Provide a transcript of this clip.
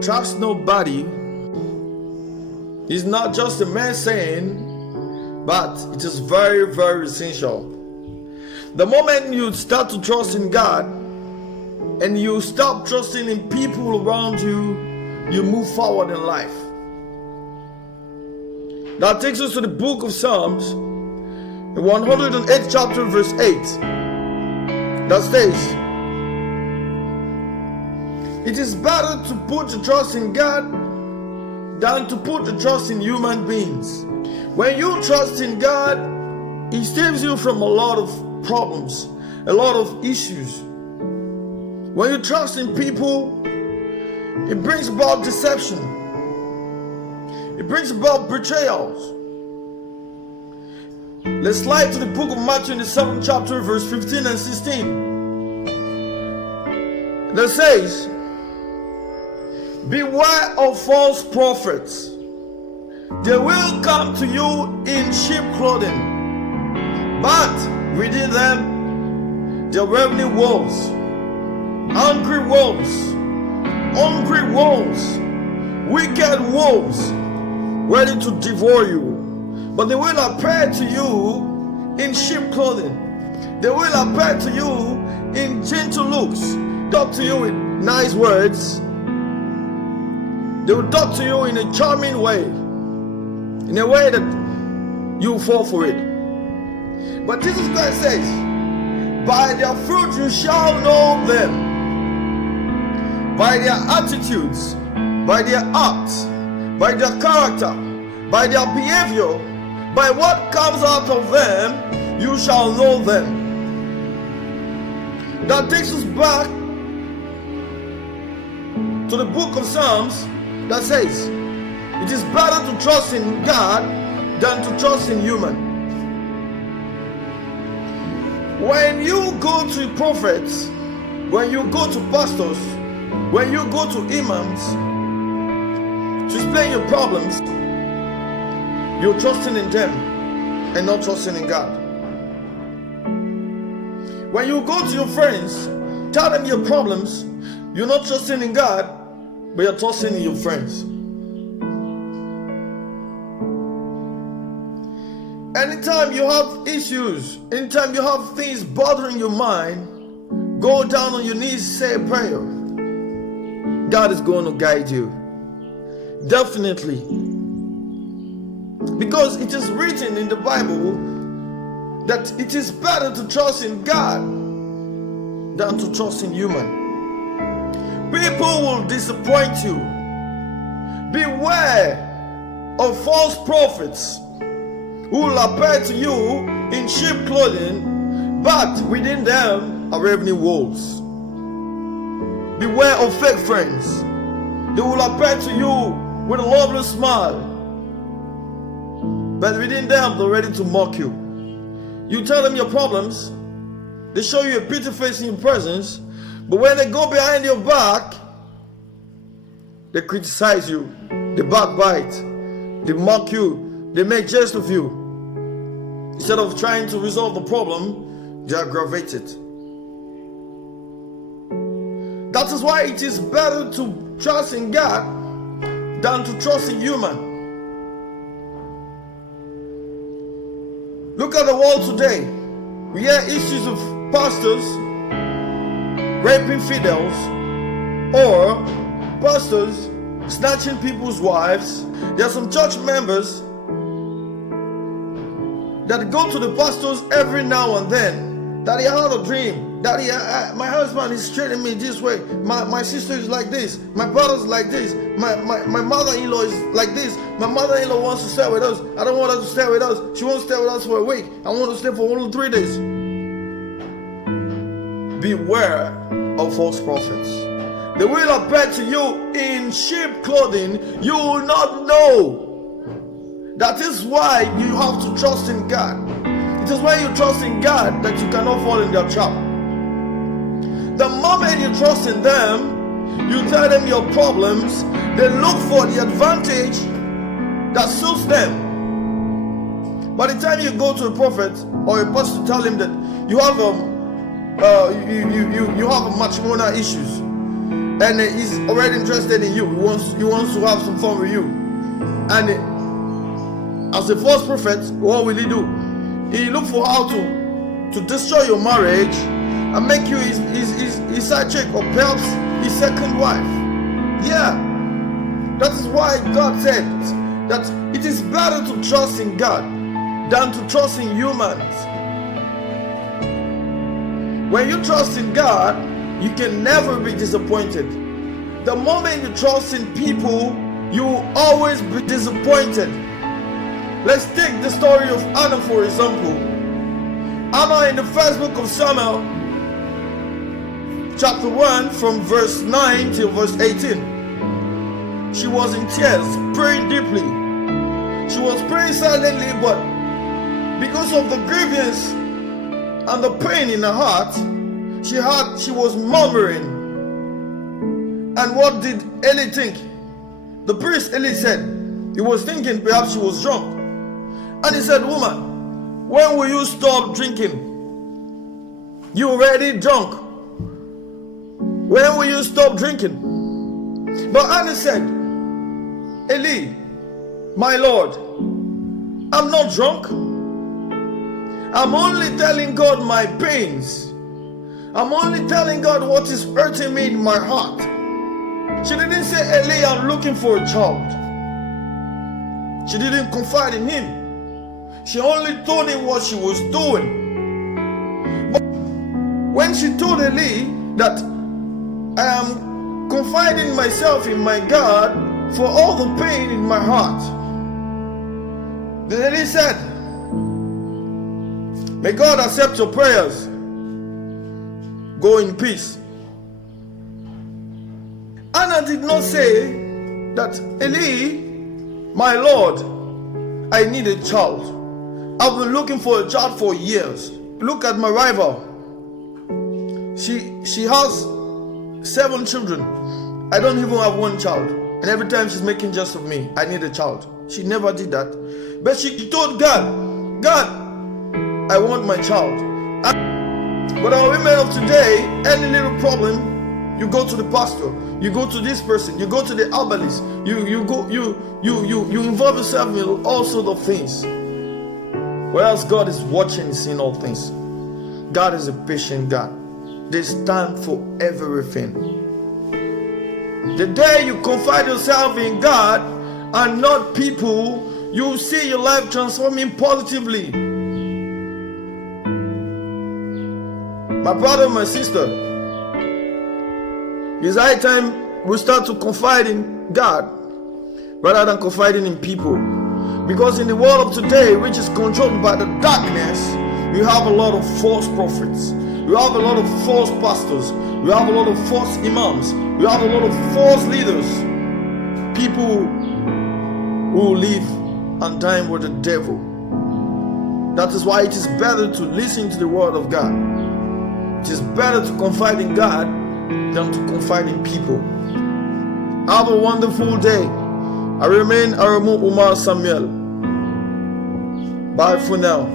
trust nobody is not just a man saying, but it is very, very essential. The moment you start to trust in God and you stop trusting in people around you, you move forward in life. That takes us to the book of Psalms, the 108th chapter, verse 8. That states, "It is better to put your trust in God than to put your trust in human beings." When you trust in God, He saves you from a lot of problems, a lot of issues. When you trust in people, it brings about deception. It brings about betrayals. Let's slide to the book of Matthew in the 7th chapter, verse 15 and 16. That says, "Beware of false prophets. They will come to you in sheep clothing, but within them there will be wolves, hungry wolves, wicked wolves, ready to devour you. But they will appear to you in sheep clothing. They will appear to you in gentle looks, talk to you with nice words. They will talk to you in a charming way, in a way that you fall for it. But Jesus Christ says, by their fruit you shall know them. By their attitudes, by their acts, by their character, by their behavior, by what comes out of them, you shall know them." That takes us back to the book of Psalms that says, it is better to trust in God than to trust in human. When you go to prophets, when you go to pastors, when you go to imams to explain your problems, you're trusting in them and not trusting in God. When you go to your friends, tell them your problems, you're not trusting in God, but you're trusting in your friends. Anytime you have issues, anytime you have things bothering your mind, go down on your knees, say a prayer. God is going to guide you. Definitely. Because it is written in the Bible that it is better to trust in God than to trust in human. People will disappoint you. Beware of false prophets who will appear to you in sheep clothing, but within them are ravening wolves. Beware of fake friends. They will appear to you with a lovely smile, but within them they're ready to mock you. You tell them your problems, they show you a pretty face in your presence, but when they go behind your back, they criticize you, they backbite, they mock you, they make jest of you. Instead of trying to resolve the problem, they aggravate it. That is why it is better to trust in God than to trust in human. Look at the world today. We hear issues of pastors raping fidels, or pastors snatching people's wives. There are some church members that go to the pastors every now and then. Daddy, I had a dream. Daddy, my husband is treating me this way. My sister is like this. My brother's like this. My mother-in-law is like this. My mother-in-law wants to stay with us. I don't want her to stay with us. She won't stay with us for a week. I want to stay for only 3 days. Beware of false prophets. They will appear to you in sheep clothing. You will not know. That is why you have to trust in God. It is when you trust in God that you cannot fall in their trap. The moment you trust in them, you tell them your problems, they look for the advantage that suits them. By the time you go to a prophet or a pastor to tell him that you have you have matrimonial issues, and he's already interested in you. He wants to have some fun with you. And as a false prophet, what will he do? He look for how to destroy your marriage and make you his side chick, or perhaps his second wife. Yeah, that is why God said that it is better to trust in God than to trust in humans. When you trust in God, you can never be disappointed. The moment you trust in people, you will always be disappointed. Let's take the story of Anna, for example. Anna, in the first book of Samuel, chapter 1, from verse 9 till verse 18. She was in tears, praying deeply. She was praying silently, but because of the grievance and the pain in her heart, she was murmuring. And what did Eli think? The priest Eli said, he was thinking perhaps she was drunk. And he said, woman, when will you stop drinking? You already drunk. When will you stop drinking? But Anna said, Eli, my Lord, I'm not drunk. I'm only telling God my pains. I'm only telling God what is hurting me in my heart. She didn't say, Eli, I'm looking for a child. She didn't confide in him. She only told him what she was doing. But when she told Eli that I am confiding myself in my God for all the pain in my heart, then Eli said, may God accept your prayers. Go in peace. Anna did not say that, Eli, my Lord, I need a child. I've been looking for a child for years. Look at my rival. She has 7 children. I don't even have 1 child. And every time she's making jest of me, I need a child. She never did that. But she told God, God, I want my child. But our women of today, any little problem, you go to the pastor, you go to this person, you go to the herbalist, you involve yourself in all sorts of things. Whereas God is watching and seeing all things. God is a patient God. There's time for everything. The day you confide yourself in God and not people, you will see your life transforming positively. My brother, my sister, it's high time we start to confide in God rather than confiding in people. Because in the world of today, which is controlled by the darkness, we have a lot of false prophets. We have a lot of false pastors. We have a lot of false imams. We have a lot of false leaders. People who live and dine with the devil. That is why it is better to listen to the word of God. It is better to confide in God than to confide in people. Have a wonderful day. I remain Aramu Umar Samuel. Bye for now.